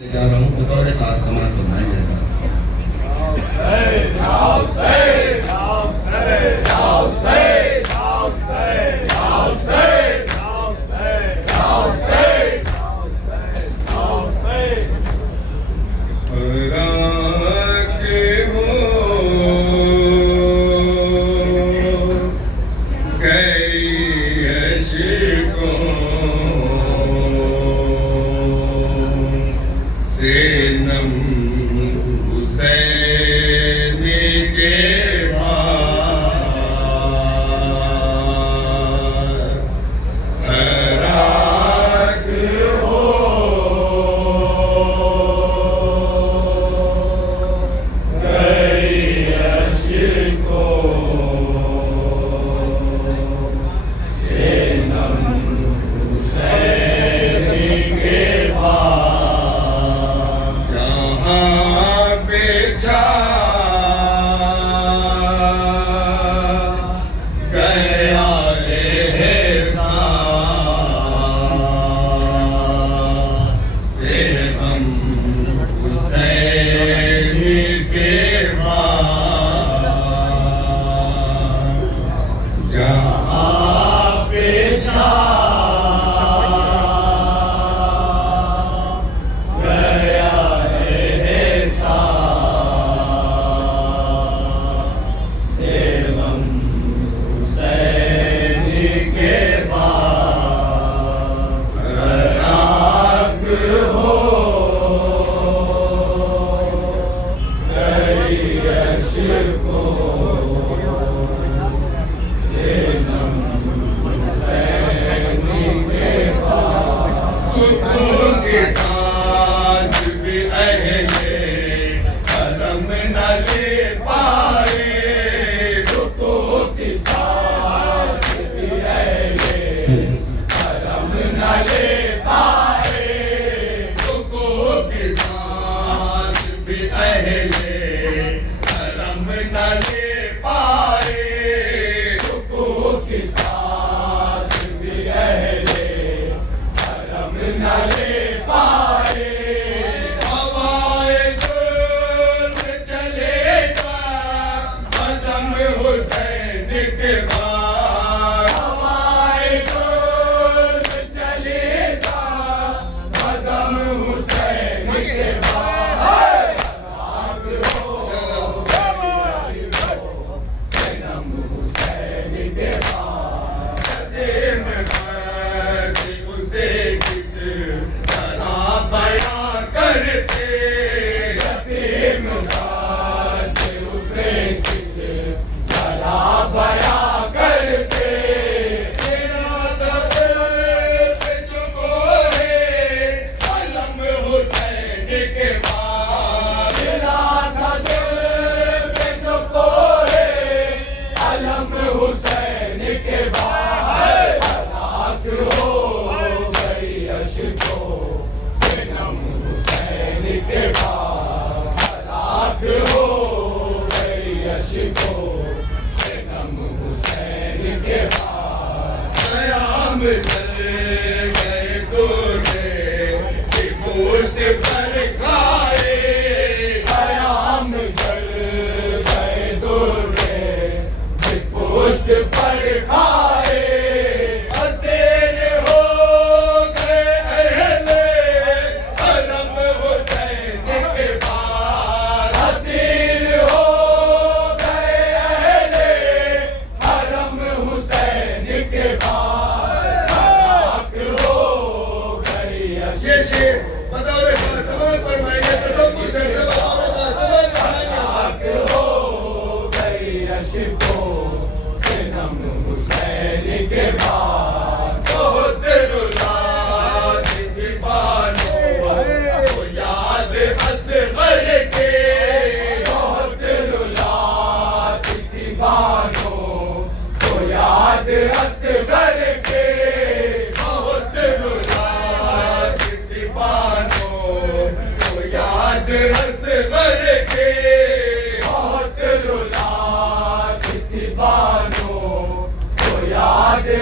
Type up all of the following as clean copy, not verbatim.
जा रहा हूँ बतौर खास समाज फरमाया जाएगा।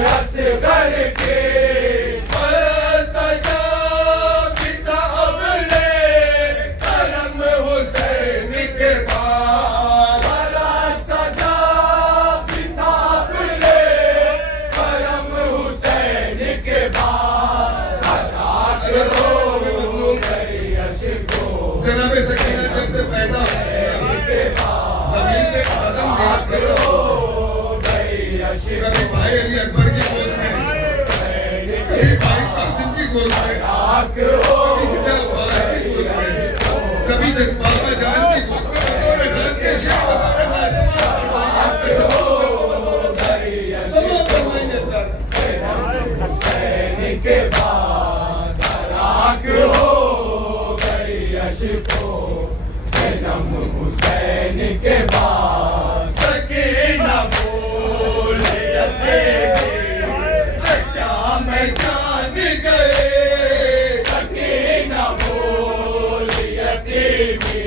असगर के कभी जब बाबा जान की गोद में बतौर खान के शेर बतौर खान समा फरमाइए हुसैन के बाद राख हो गई अशको सनम हुसैन के बाद सकीना बोल क्या मैं जान गए सकीना बोल यतीमी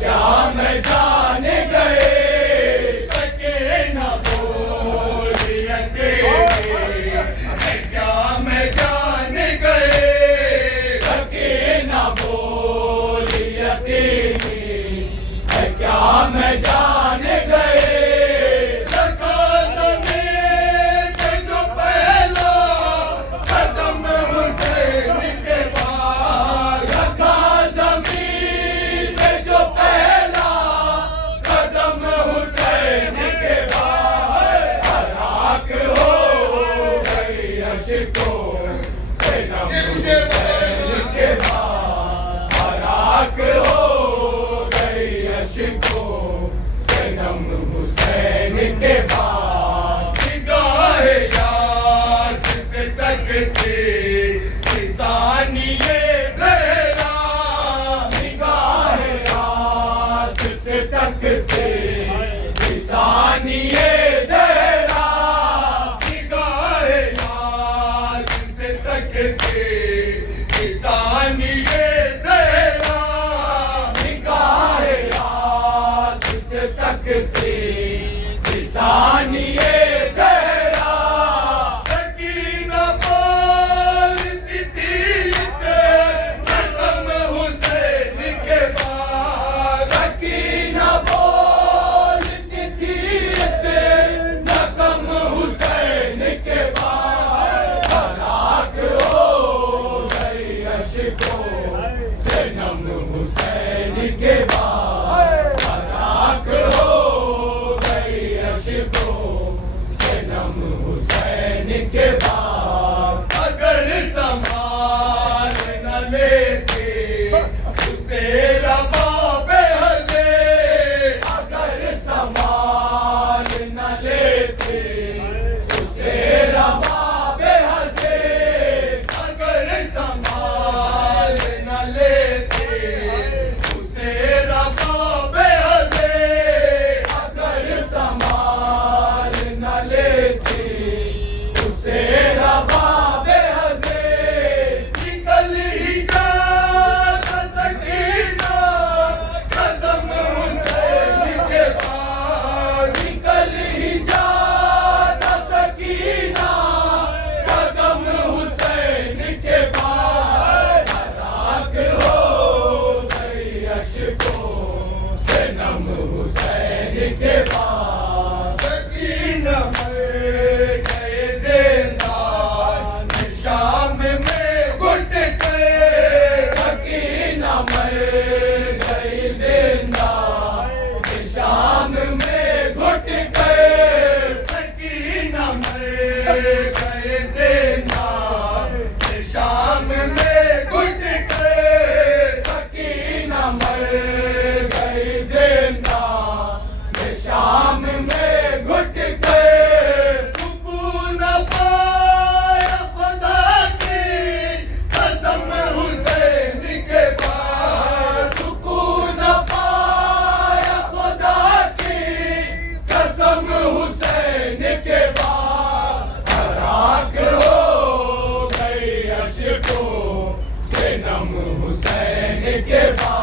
क्या मैं जान गए सकीना बोल क्या मैं जान गए सकीना बोल यतीमी क्या मैं जान गए लगा ज़मीन पे जो पहला कदम हुसैन के बाद रखा जमीन पे जो पहला कदम हुसैन के बाद हलाक हो गई अशको सनम हुसैन के बाद हलाक हो गई अशको सनम हुसैन के बाद निगाह यास से तकते किसानी ये ज़हरा निगाह आस से तकते किसानिए ज़हरा निगाह यास से तकते किसानी ये ज़हरा निगाह आस से तकते किसानिए ज़हरा सकीना बोलती थी कदम हुसैन के बाद सकीना बोलती थी नकम हुसैन के बाद हलाक हो गई अशको सनम हुसैन के बाद हलाक हो गई अशको सनम हुसैन के बाद अगर संभाल न लेते उसे रबाब हजे अगर संभाल न लेते उसे रबाबे हंसे अगर संभाल न लेते उसे रबाब हजे अगर संभाल न लेते उसे रबाबे हंसे निकल ही जाता सकीना कदम हुसैन के बाद निकल ही जाता सकीना कदम हुसैन के बाद हलाक हो गई अशको सनम हुसैन के बाद सकीना मर गए जिंदान शाम में घुट गए सकीना मर गई जिंदा शाम में घुट गए सकीना मर गए जिंदान शाम में घुट गए सकीना मर गई जिंदा शाम में घुट गए सुकून पाया खुदा की कसम हुसैन के बाद सुकून पाया खुदा की कसम हुसैन के बाद हलाक हो गई अशको सनम हुसैन के बाद